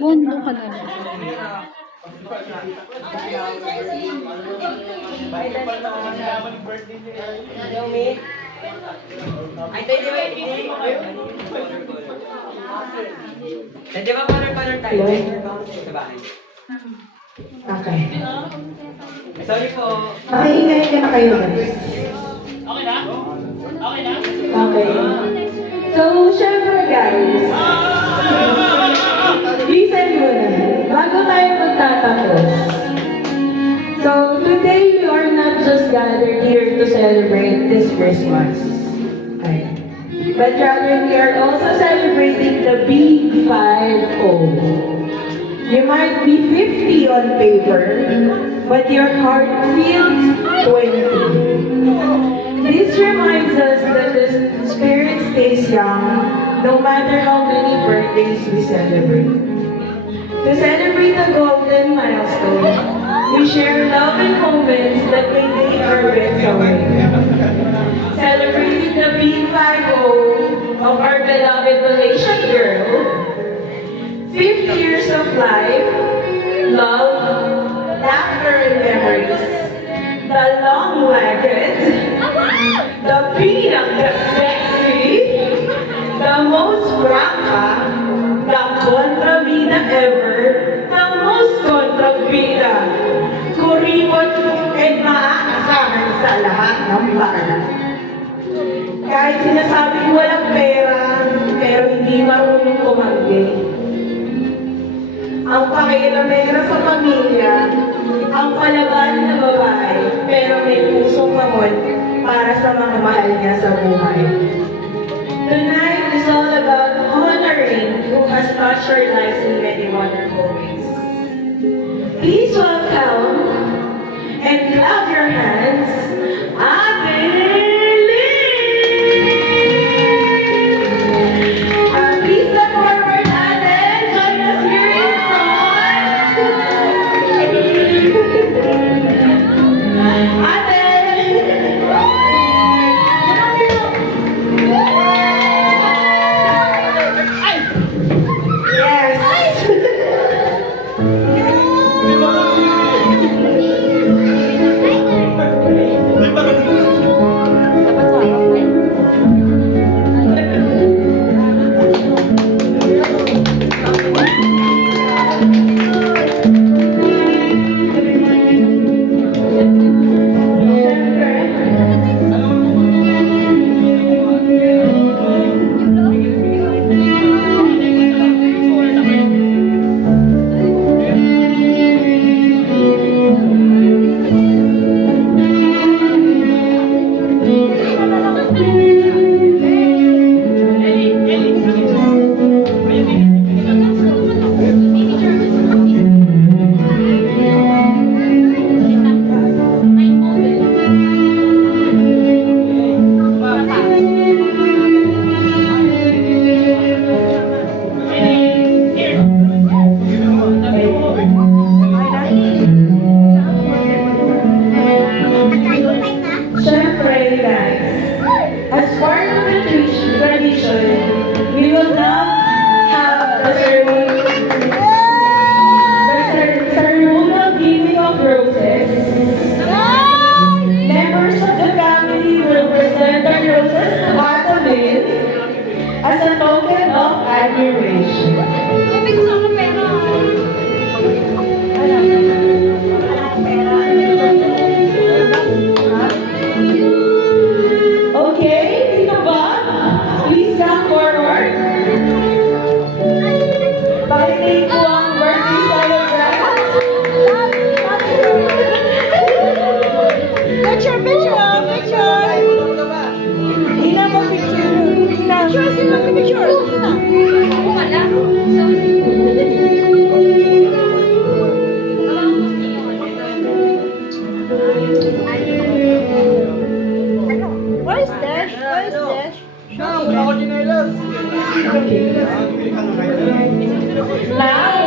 Bondo ka na lang. Ay, tayo di ba hindi ba color tayo? Sa bahay. Okay. Sorry po. Makiingay ka na kayo, guys. Okay na? Okay na? Okay. So, syempre guys, listen muna. Bago tayo magtatapos. So, today we are not just gathered here to celebrate this Christmas. Okay. But rather we are also celebrating the Big 5-0. You might be 50 on paper, but your heart feels 20. This reminds us that the spirit stays young no matter how many birthdays we celebrate. To celebrate a golden milestone, we share love and moments that may take our breaths away. Celebrating the Big 5-0 of our beloved Malaysian girl, 50 years of life, love, laughter and memories, the long-legged, the pinaka-sexy, the most braka, the kontrabida ever, the most kontrabida, kuripot and maaasahan sa lahat ng bayan. Kahit sinasabing walang pera, pero hindi marunong kumanggi. Ang pakialamera sa pamilya, ang palaban na babae, pero may pusong mamon para sa mga mahal niya sa buhay. Tonight is all about honoring who has touched our lives in many wonderful ways. Please welcome and clap your hands, Ate Lynn! Please step forward, Ate. Join us here in front. Ate! Syempre, guys, as part of the tradition, we will now have the ceremonial giving of roses. Members of the family will present their roses to Ate Lynn as a token of admiration. Okay, Tito Bob, please come forward. Pakitake po ang birthday celebrant. Picture! Hina mo picture. Hina. Sino picture? Wala. What is this? Okay. Now,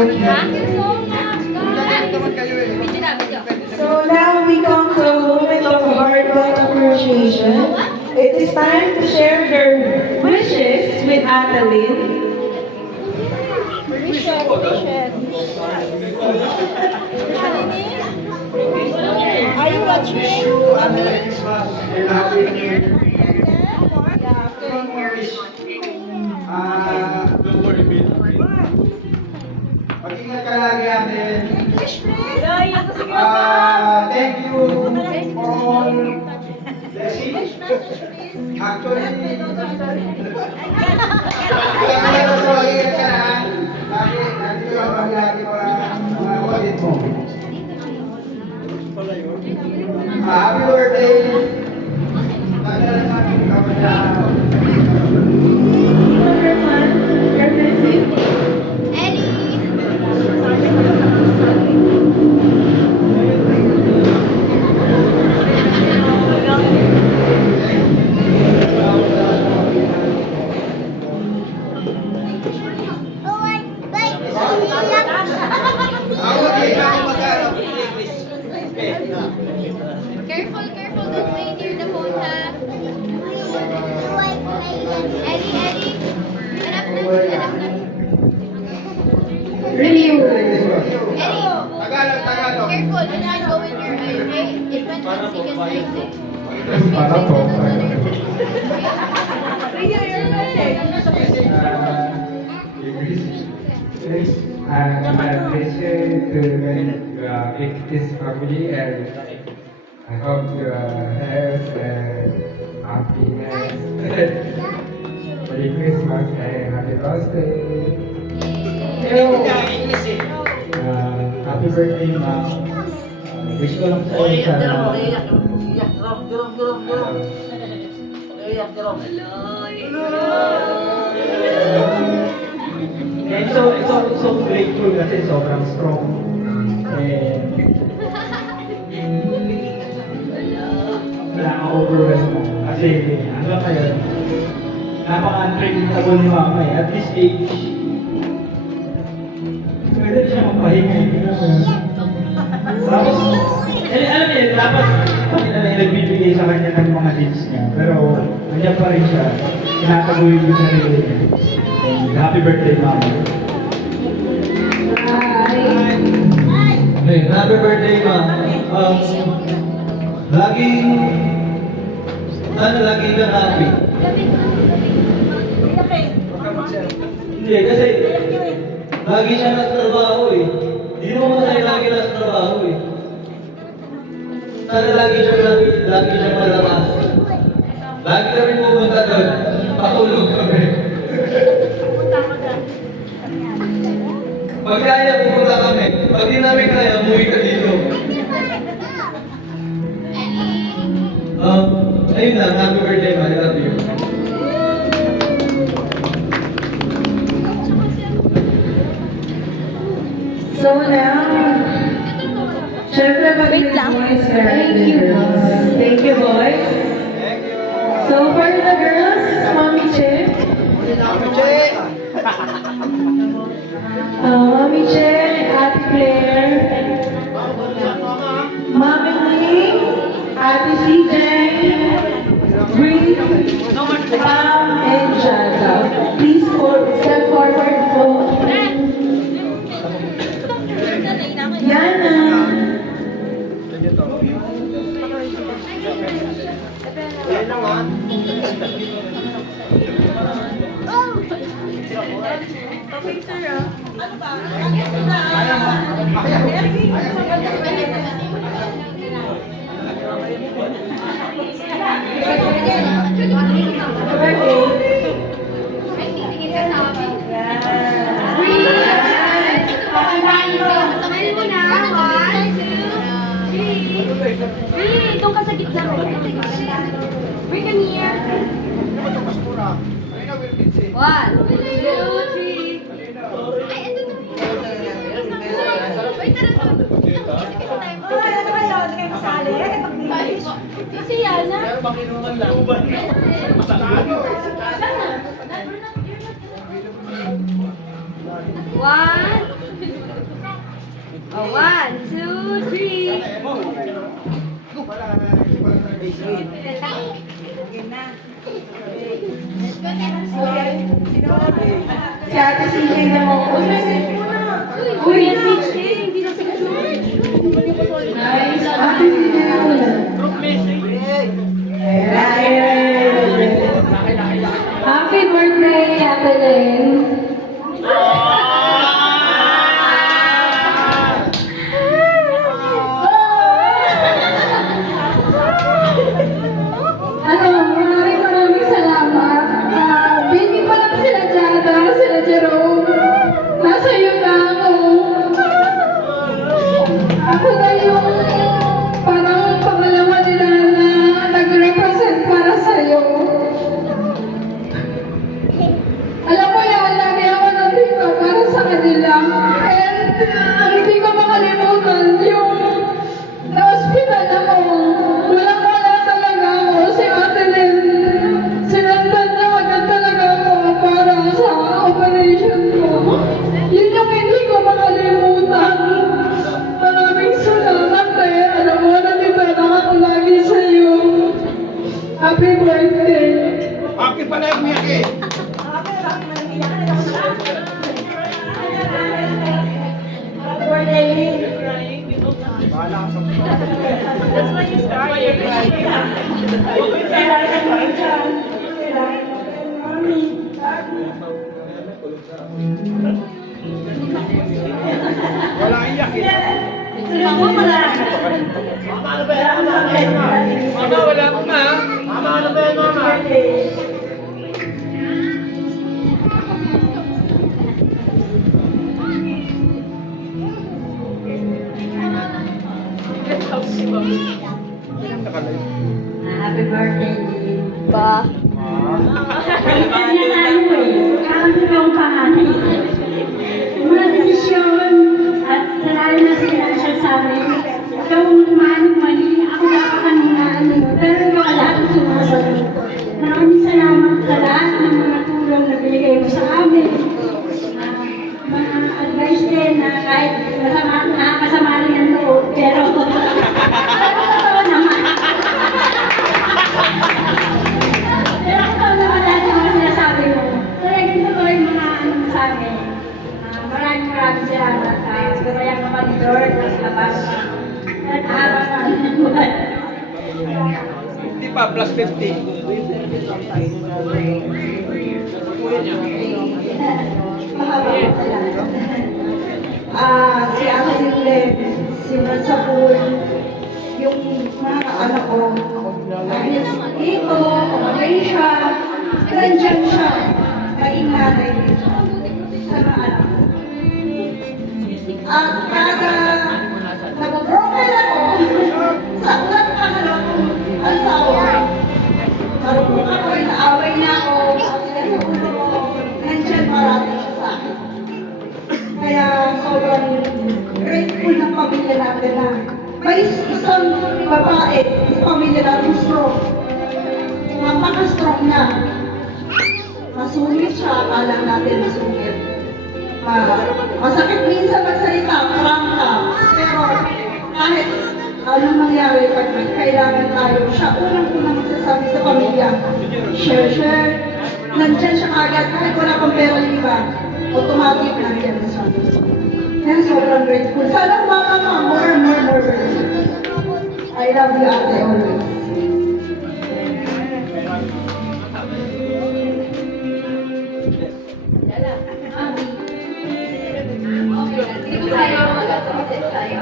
So now we come to a moment of heartfelt appreciation. It is time to share their wishes with Adeline. Wishes. Are you watching? Don't worry, Bill. Mag-ingat ka lagi natin. Thank you for all blessings. Actually, mag-ingat ka na. Nandito lang kami lagi mga audit mo. Happy birthday! Nagdala sa akin ikaw na Number one, your blessing. Careful, don't play near the phone, ha? Eddie, enough na. Review. Eddie, Tagalog. careful, do not go in your eye, okay? It went one second like this. Para po. Congratulations to this family, and I hope your health and happiness. Merry Christmas and happy birthday. Happy birthday, ma'am. Wish ko lang sa'yo sa... And so grateful kasi sobrang strong. And wala kang overwhelm mo. Kasi hanggang ngayon, napaka-unpredictable ni mama eh. At this age, pwede siya magpahinga eh. Tapos, alam niya, dapat nagbibigay sa kanya ng mga needs niya. Pero, nandiyan pa rin siya. Tinataguyod yung sarili niya. And happy birthday, mama. Hey, happy birthday, ma. Lagi ka happy. Hindi, kasi lagi siya nasa trabaho eh. Hindi mo masaya lagi nasa trabaho eh. Sana lagi siya malakas. Lagi kami pupunta doon. Patulog kami. Pag kaya, pupunta kami. Pag di namin kaya, umuwi ka dito. Ayun lang, happy birthday, ma. I love you. So now, syempre Wait lang. boys are the girls. Thank you, boys. So for the girls, Mommy Che. Mommy Che, Ate Claire, Mommy Lee, Ate CJ, Bree, Pam, and Jada. Please step forward po. Yana. Tingin ka sa amin. Smile mo na. 1, 2, 3. Doon ka sa gitna. Bring them here. 1, 2, 3. Ay, ito na. Wait, tara. Si Yana. One, Oh, 1, 2, 3. Si Ate CJ naman po. Uy, yan, Mitch, eh. Hindi na sila Nice. Ate CJ naman. Happy birthday, Ate Len. Maraming salamat. Baby pa lang sila Jada, sila Jerome. Nasa iyo na ako. Ako na yung parang pangalawa nila na nag-represent para sa'yo. Alam mo yan, lagi ako nandito para sa kanila. And hindi ko makalimutan yung na-hospital ako. Walang-wala talaga ako. Si Ate Len, sinandan niya agad talaga ako para sa operation ko. Yun yung hindi ko makalimutan. Maraming salamat eh. Alam mo, nandito lang ako lagi sa'yo. Happy birthday. Happy pala yung miyak eh. Wala iyak eh. Mama, wala ko na. Mama, ano ba yan, mama? Happy birthday, Ba? Kanya tayo eh. Kami ang panganay. Mga desisyon at sarali na sinasya sa amin. Ikaw umanong mali, ako napakaninaan mo. Pero ikaw lahat ang sumasagot. Maraming salamat sa lahat ng mga tulong na binigay mo sa amin. Mga advice din na kahit nakakasama rin ang loob. Pero totoo naman. Pero totoo naman lahat ng mga sinasabi mo. Talagang totoo yung mga ano mo sa amin. Maraming salamat. Gabayang naman ni Lord at labas. At habang ng buwan. Hindi pa, plus 50. Mahaba ko talaga. Si Ate Len, si Mansapul, yung mga anak ko, dahil dito, siya, nandyan siya, naging nanay din siya sa mga anak ko. At kada nag-broken ako, sa ulat ka na lang asawa, marunong ako, inaaway na ako, at sinasabi ko, nandyan marami siya sa akin. Kaya sobrang grateful ng pamilya natin na may isang babae sa pamilya natin strong. Napaka-strong na. Masungit siya, akala natin masungit. Masakit minsan magsalita, prangka. Pero kahit anong mangyari, pag may kailangan tayo, siya unang-unang magsasabi sa pamilya, share. Nandyan siya kagad, kahit wala pang pera iba, automatic nandyan siya. Kaya sobrang grateful. Sana mama ka, more. I love you, ate, always. Hindi ko kaya mag-atapos tayo.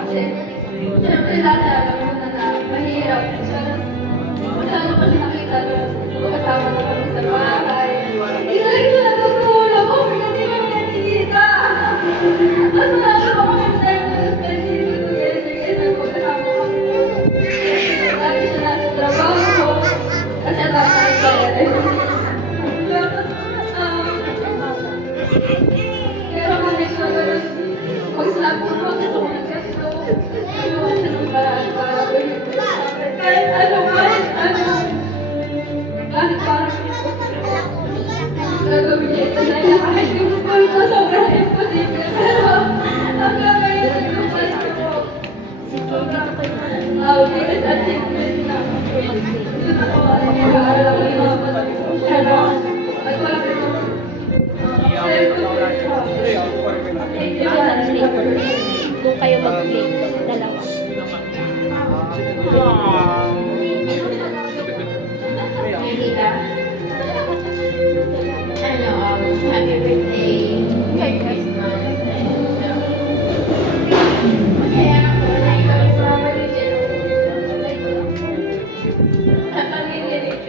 Kasi, syempre dati alam mo na mahirap. Masyado kasi nakita nung kasama na kami sa bahay. Hindi na rin ko natutulog. Hindi kami nakikita. Mas marami pa kami time na spend dito together. Kasi magkasama kami. Lagi siya nasa trabaho. Kasi ang dami namin pera. Pero kami siya ganun, pag-slap ko, gusto ko nag-gasto. Iwan siya ng paraan.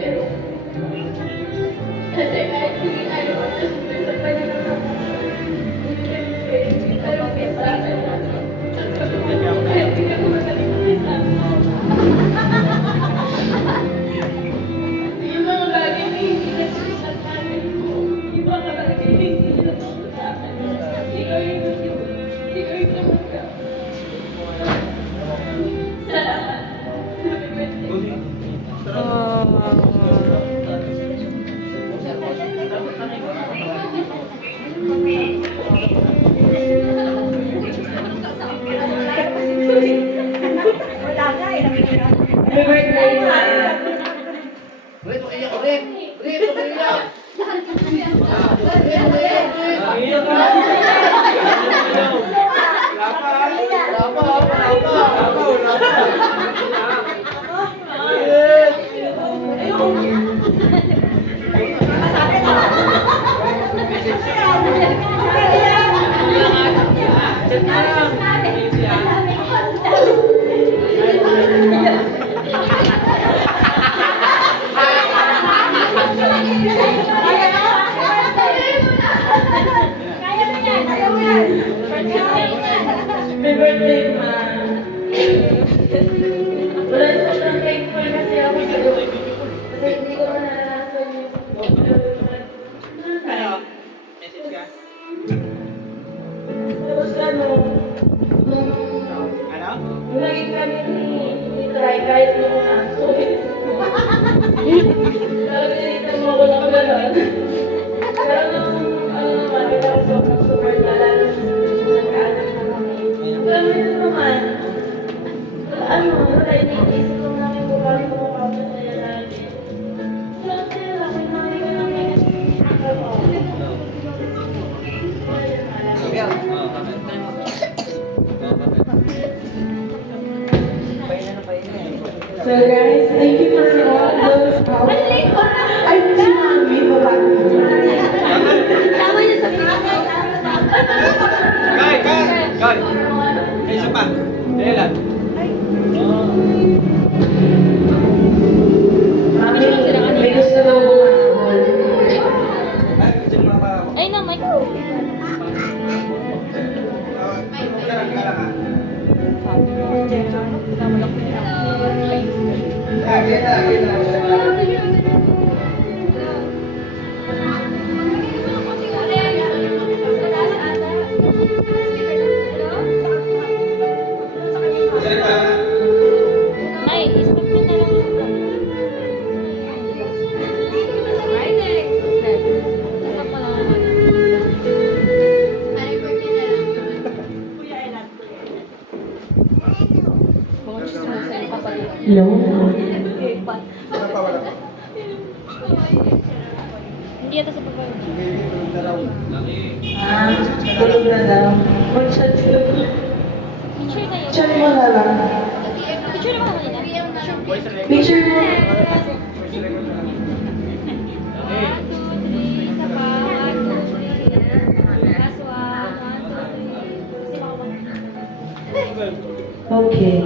pero kasi kahit hindi tayo makasundo sa panahon pero may sa akin na kahit hindi ako magaling sa yung mga bagay na hindi nagsisan namin ko, yung mga bagay na hindi natulog sa akin, ikaw yung tumugak. Salamat. Happy birthday, Ma. Happy birthday, Ma. Wala sobrang thankful kasi ako sa'yo. Kasi hindi ko naranasan yung tapos nung naging kami ni Try kahit nung aso. Talaga nilitan mo ako ng gano'n. Pero nung naman, kita ko sobrang super lalo sa nag-aaral na kami. Pero yun naman, wala iniisip ko namin kung bakit ako papasaya natin. Kasi laki namin ko namin So guys, thank you for all those ay, si Mami, babati. Guy! Ay, isa pa. Kailan? Mami, may gusto daw bumabol. Ay, gusto mo pa ako. Ay, na, Mike. Nay, stop nyo na lang. Stop mo lang naman. Mga chismosa yung kapatid. Hello? Hindi yata sa pagkakas. Tulog na daw. Mag-chat ko. Picture na yun. Chat mo na lang. Picture naman kanina. Picture mo. Okay.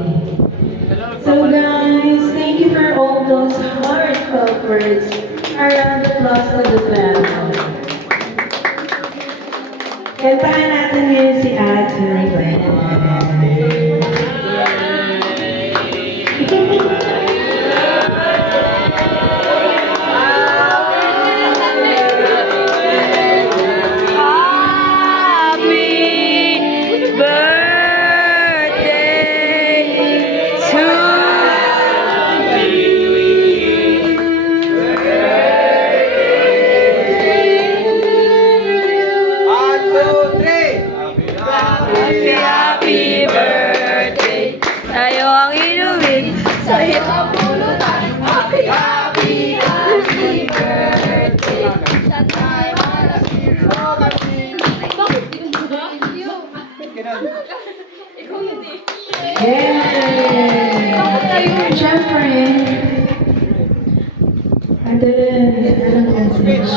So guys, thank you for all those heartfelt words. A round of applause to the band. Kantahan natin ngayon si Ate Glenn. Tayo ang inumin sa ibang pulutan. Happy, happy, happy birthday. Sa tayo malasing magaling. Bakit? Ikaw yun eh. Yay! Siyempre. Anong message?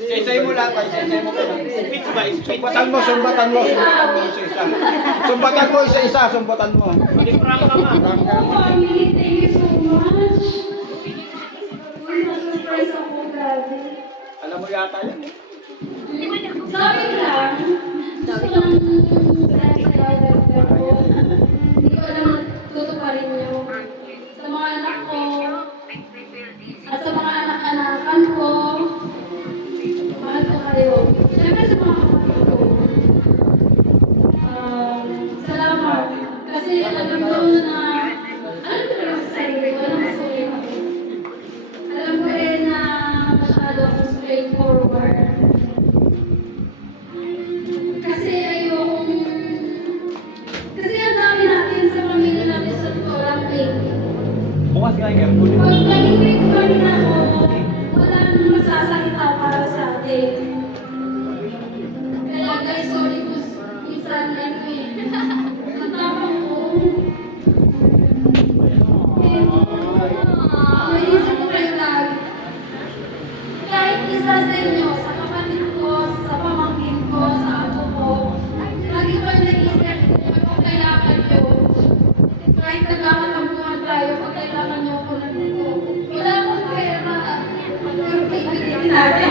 Isa-isay mo lang. Isa-isay mo lang. Speech ba? Sumbatan mo. Isa-isa. Sumbatan mo isa-isa. Sumbatan mo. Oh, Mami, thank you so much. yata yun. Sabi lang, gusto lang dahil sa iyo, pero hindi ko alam tutuparin niyo. Sa mga anak ko, at sa mga anak-anakan ko, mahal ko kayo. Siyempre sa mga kapatid ko, salamat. Kasi alam ko na, alam ko naman sa sarili ko, alam ko ako. Alam ko na masyado akong straightforward. Kasi kasi ang dami natin sa pamilya natin sa totoo lang Bukas nga yung aircon. pag nahingig pa rin ako, wala nang masasalita para sa atin. Kaya guys, sorry kung minsan natapang ko. Maisip ko kayo lagi. Kahit isa sa inyo, sa kapatid ko, sa pamangkin ko, sa apo ko, lagi ko naisip kung kailangan nyo. Kahit nagkakatampuhan tayo, pag kailangan nyo ako nandito. Wala akong pera. Pero pipilitin natin.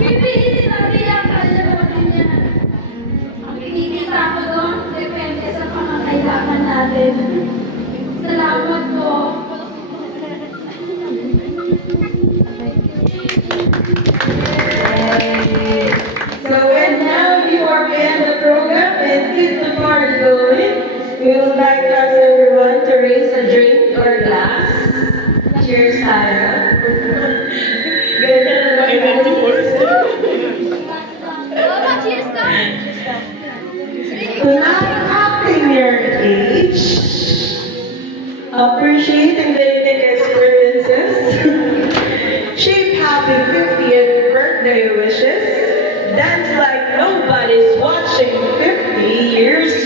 Pipilitin natin ang kanya natin yan. Ang kinikita ko doon, depende sa pangangailangan natin. Salamat po. So and now before we end the program and keep the party going, we would like to ask everyone to raise a drink or glass. Cheers tayo. Ganyan na lang guys. Cheers ka! Tonight, acting your age, appreciating the unique experiences, shape happy 50th birthday wishes, dance like nobody's watching 50 years